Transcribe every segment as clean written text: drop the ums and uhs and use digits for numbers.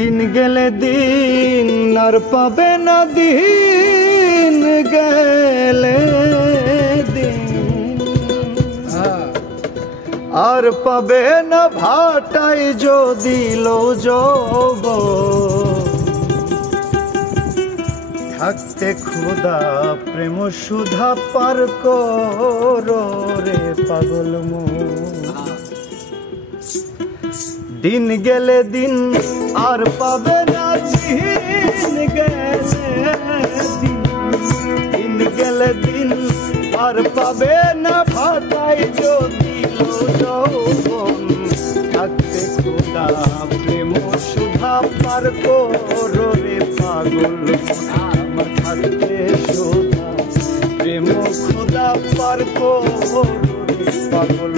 দিন গেলে দিন আর পাবে না দিন গেলে দিন আর পাবে না ভাটাই যদি লো যাব থাকতে খোদা প্রেম সুধা পার করো রে পাগল মন দিন গেলে দিন আর পাবে না দিন গেলে দিন গেলে দিন আর পাবে না ভাটাই যদি লো যৌবন থাকতে খোদা প্রেম সুধা পার করো রে পাগল আমার থাকতে সুধা প্রেম খোদা পার করো রে পাগল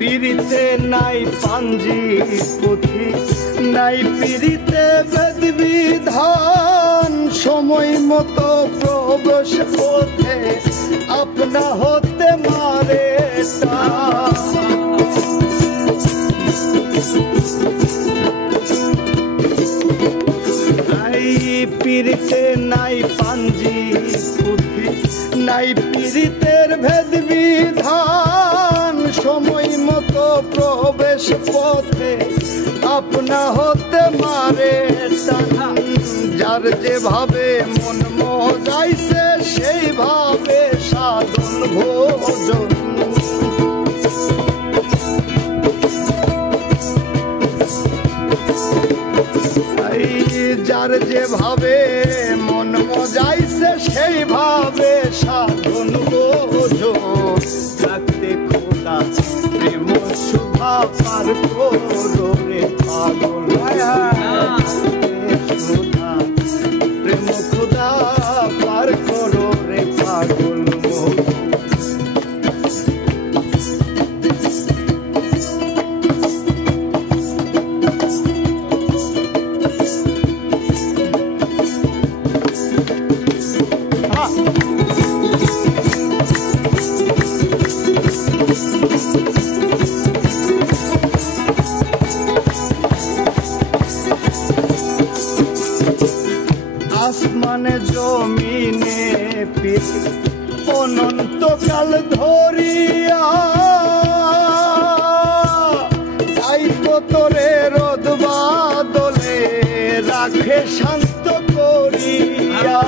পিরিতে নাই পাঞ্জি পুঁথি নাই পিরিতে বেদ বিধান সময় মতো প্রবেশ পথে আপনা হতে মারে নাই পিরিতে নাই পাঞ্জি পুঁথি নাই পিরিতের ভেদ বিধান সময় মতো প্রবেশ পথে আপনা হতে মারে টান যার যেভাবে মন মজাইছে সেইভাবে সাধন ভোজন যার যেভাবে মন মজাইছে সেইভাবে সাধন ভোজন থাকতে খোদা প্রেম সুধা পার করো রে পাগল সুধা প্রেম খোদা পার করো রে পাগল আসমানে জমিনে অনন্তকাল ধরিয়া দায়িত্ব তোরে রোদ বাদলে রাখে শান্ত করিয়া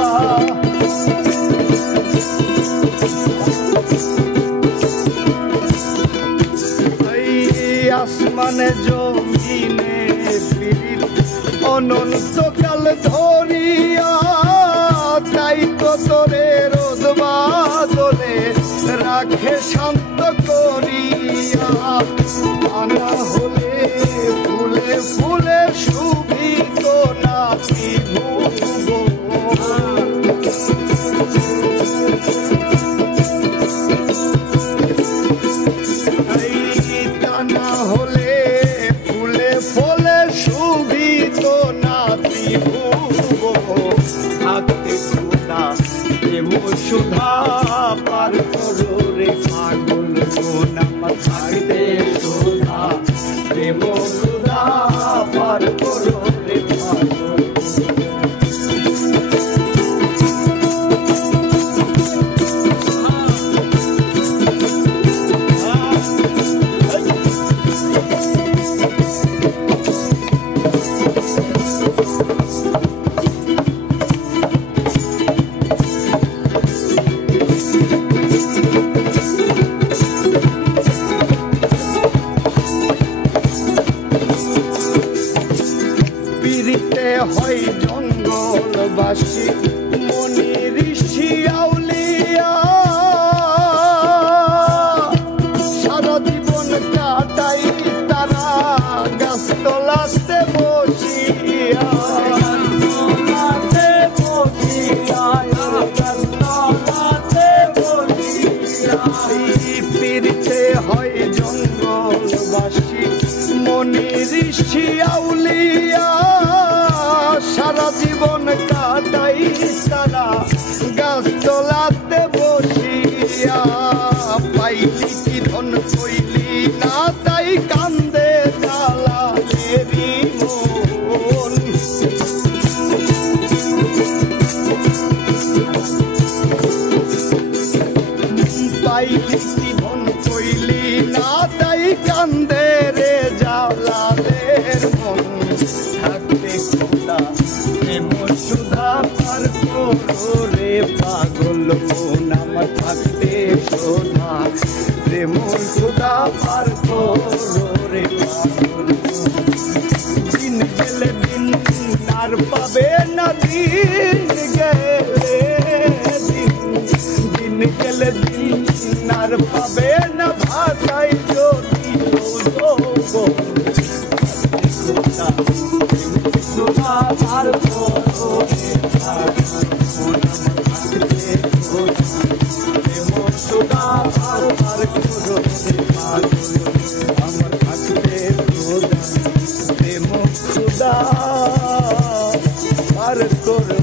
আসমানে জমিনে অনন্তকাল ধরিয়া দায়িত্ব তোরে রোদ বাদলে রাখে শান্ত করিয়া আনা হলে ফুলে ফুলে শুভিত নাতি টানা হলে ফুলে ফলে শুভিত নাতি থাকতে খোদা প্রেম সুধা পার করো রে পাগল মন আমার থাকতে সুধা প্রেম সুধা পার করো রে পাগল পীড়িতে হয় জঙ্গলবাসী মনি ঋষি আউলিয়া সারা জীবন কাটাই তারা গাছতলাতে বসিয়া পাইলি কি ধন কইলি না তাই কান্দে জালালেরি মন পাইলি কি ধন কইলি না তাই কান্দে রে জালালের মন থাকতে খোদা প্রেম সুধা পার করো রে পাগল মন আমার থাকতে সোধা প্রেম সুধা পার করো রে পাগল দিন গেলে দিন আর পাবে না দিন গেলে দিন গেলে দিন আর পাবে না ভাষায় যদি সুধা পার করো রে পাগল সুধা পার করো রে পাগল আমার থাকতে প্রেম সুধা পার করো